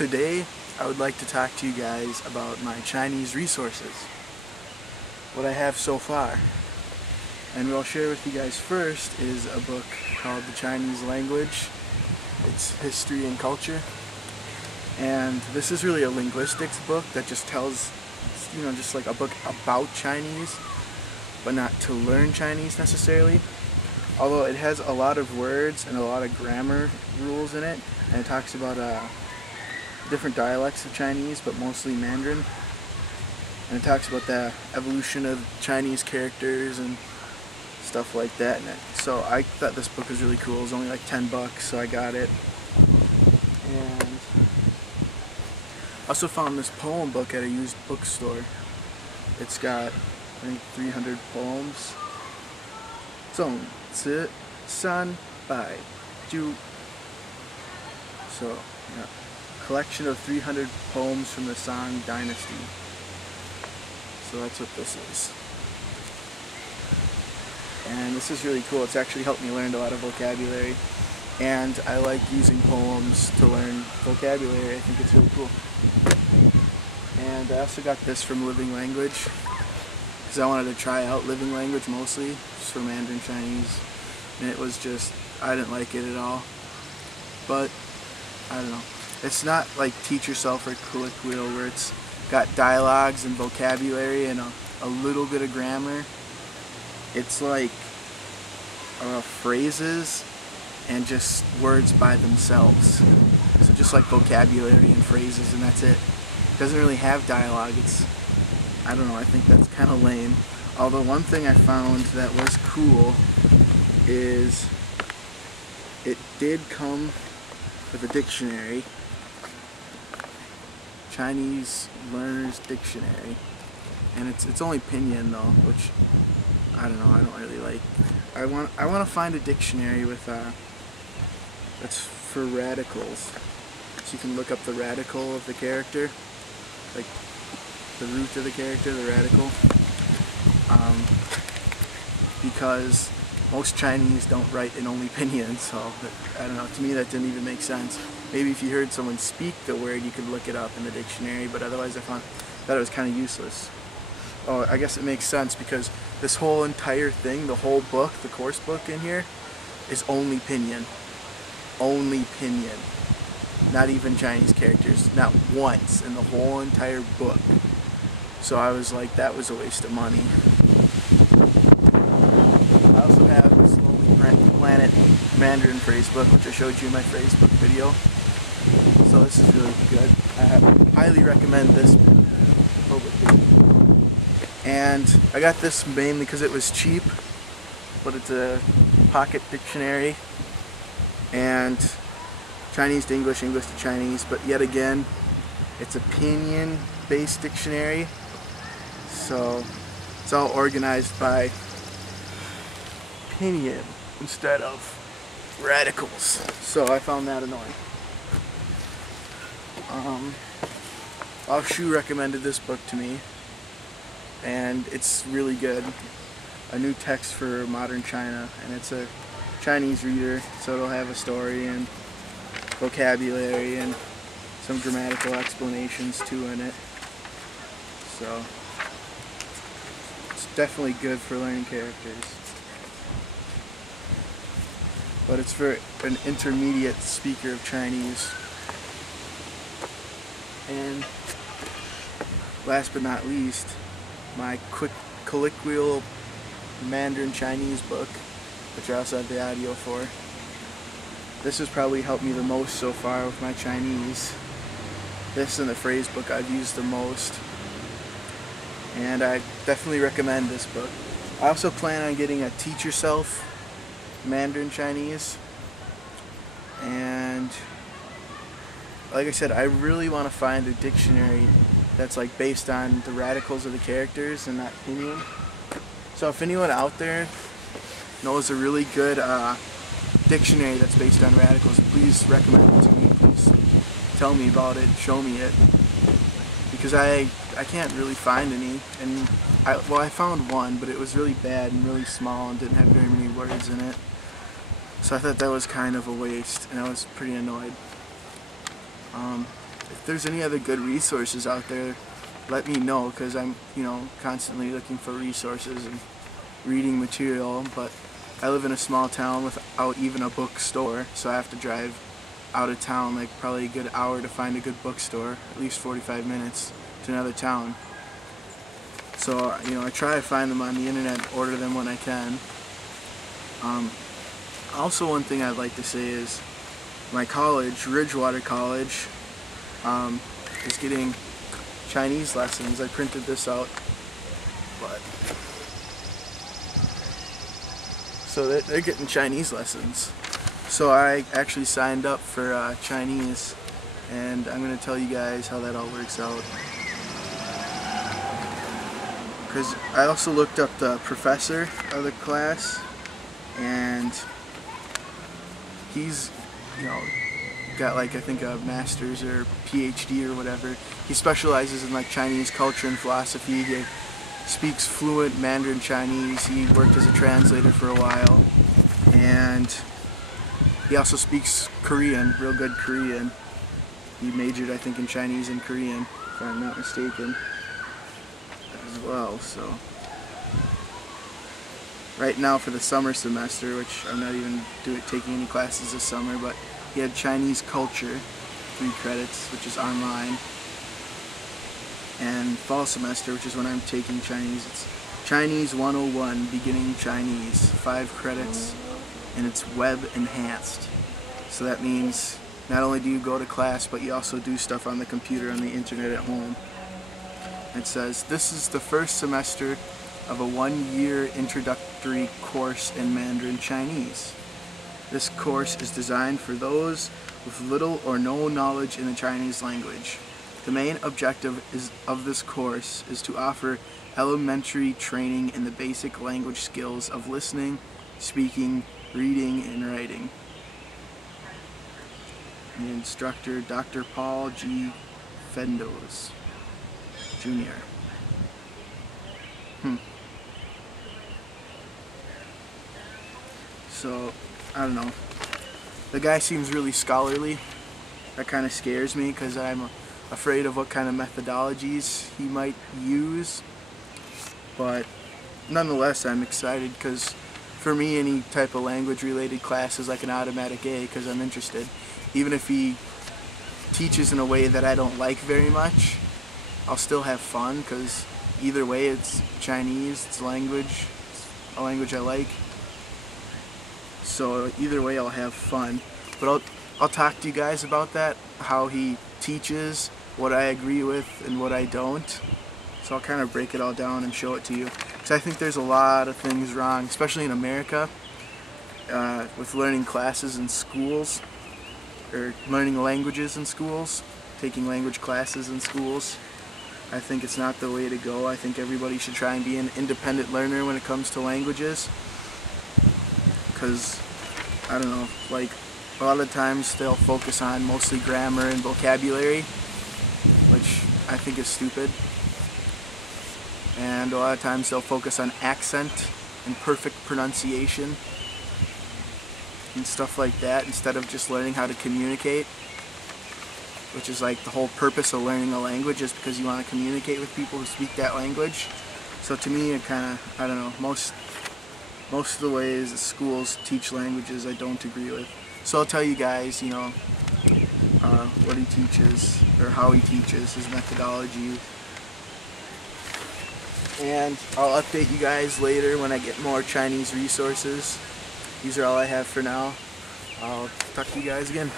Today, I would like to talk to you guys about my Chinese resources, what I have so far. And what I'll share with you guys first is a book called The Chinese Language, Its History and Culture. And this is really a linguistics book that just tells, just like a book about Chinese, but not to learn Chinese necessarily. Although it has a lot of words and a lot of grammar rules in it, and it talks about different dialects of Chinese, but mostly Mandarin. And it talks about the evolution of Chinese characters and stuff like that in it. So I thought this book was really cool. It was only like $10, so I got it. And I also found this poem book at a used bookstore. It's got, I think, 300 poems. 总词300句. So, yeah, collection of 300 poems from the Song Dynasty. So that's what this is. And this is really cool. It's actually helped me learn a lot of vocabulary. And I like using poems to learn vocabulary. I think it's really cool. And I also got this from Living Language, because I wanted to try out Living Language mostly, just for Mandarin Chinese. And it was just, I didn't like it at all. But, I don't know. It's not like Teach Yourself or Colloquial, where it's got dialogues and vocabulary and a little bit of grammar. It's like phrases and just words by themselves. So just like vocabulary and phrases, and that's it. It doesn't really have dialogue. It's, I don't know, I think that's kind of lame. Although one thing I found that was cool is it did come with a dictionary, Chinese Learner's Dictionary, and it's only pinyin though, which I don't know, I don't really like. I want to find a dictionary with that's for radicals, so you can look up the radical of the character, like the root of the character, the radical, because most Chinese don't write in only pinyin, so I don't know, to me that didn't even make sense. Maybe if you heard someone speak the word, you could look it up in the dictionary, but otherwise I thought it was kind of useless. Oh, I guess it makes sense, because this whole entire thing, the whole book, the course book in here, is only pinyin. Only pinyin. Not even Chinese characters. Not once in the whole entire book. So I was like, that was a waste of money. I also have this Lonely Planet Mandarin phrase book, which I showed you in my phrase book video. So this is really good. I highly recommend this book. And I got this mainly because it was cheap, but it's a pocket dictionary, and Chinese to English, English to Chinese, but yet again, it's a pinyin-based dictionary, so it's all organized by pinyin instead of radicals, so I found that annoying. Lao Shu recommended this book to me, and it's really good. A new text for modern China, and it's a Chinese reader, so it'll have a story and vocabulary and some grammatical explanations too in it. So it's definitely good for learning characters. But it's for an intermediate speaker of Chinese. And last but not least, my quick Colloquial Mandarin Chinese book, which I also have the audio for. This has probably helped me the most so far with my Chinese. This and the phrase book I've used the most, and I definitely recommend this book. I also plan on getting a Teach Yourself Mandarin Chinese, and like I said, I really want to find a dictionary that's like based on the radicals of the characters and not pinyin. So if anyone out there knows a really good dictionary that's based on radicals, please recommend it to me. Please tell me about it, show me it, because I can't really find any. And I found one, but it was really bad and really small and didn't have very many words in it. So I thought that was kind of a waste, and I was pretty annoyed. if there's any other good resources out there, let me know, because I'm, constantly looking for resources and reading material. But I live in a small town without even a bookstore, so I have to drive out of town like probably a good hour to find a good bookstore, at least 45 minutes to another town. So, I try to find them on the internet, order them when I can. Also, one thing I'd like to say is my college, Ridgewater College, is getting Chinese lessons. I printed this out, but so they're getting Chinese lessons. So I actually signed up for Chinese, and I'm going to tell you guys how that all works out. Because I also looked up the professor of the class, and he's, got like, I think a master's or PhD or whatever. He specializes in like Chinese culture and philosophy. He speaks fluent Mandarin Chinese. He worked as a translator for a while, and he also speaks Korean, real good Korean. He majored, I think, in Chinese and Korean, if I'm not mistaken, as well. So right now for the summer semester, which I'm not even taking any classes this summer, but he had Chinese culture, 3 credits, which is online. And fall semester, which is when I'm taking Chinese, it's Chinese 101, beginning Chinese, 5 credits, and it's web enhanced. So that means not only do you go to class, but you also do stuff on the computer, on the internet at home. It says, this is the first semester of a 1-year introductory course in Mandarin Chinese. This course is designed for those with little or no knowledge in the Chinese language. The main objective of this course is to offer elementary training in the basic language skills of listening, speaking, reading, and writing. The instructor, Dr. Paul G. Fendos, Jr. So, I don't know. The guy seems really scholarly. That kind of scares me because I'm afraid of what kind of methodologies he might use. But nonetheless, I'm excited because for me, any type of language related class is like an automatic A because I'm interested. Even if he teaches in a way that I don't like very much, I'll still have fun because either way it's Chinese, it's language, it's a language I like. So either way I'll have fun. But I'll talk to you guys about that, how he teaches, what I agree with and what I don't. So I'll kind of break it all down and show it to you. Because I think there's a lot of things wrong, especially in America, with learning classes in schools, or learning languages in schools, taking language classes in schools. I think it's not the way to go. I think everybody should try and be an independent learner when it comes to languages. Because, I don't know, like a lot of times they'll focus on mostly grammar and vocabulary, which I think is stupid. And a lot of times they'll focus on accent and perfect pronunciation and stuff like that instead of just learning how to communicate, which is like the whole purpose of learning a language, is because you want to communicate with people who speak that language. So to me, it kind of, I don't know, most of the ways that schools teach languages I don't agree with. So I'll tell you guys, what he teaches, or how he teaches, his methodology. And I'll update you guys later when I get more Chinese resources. These are all I have for now. I'll talk to you guys again.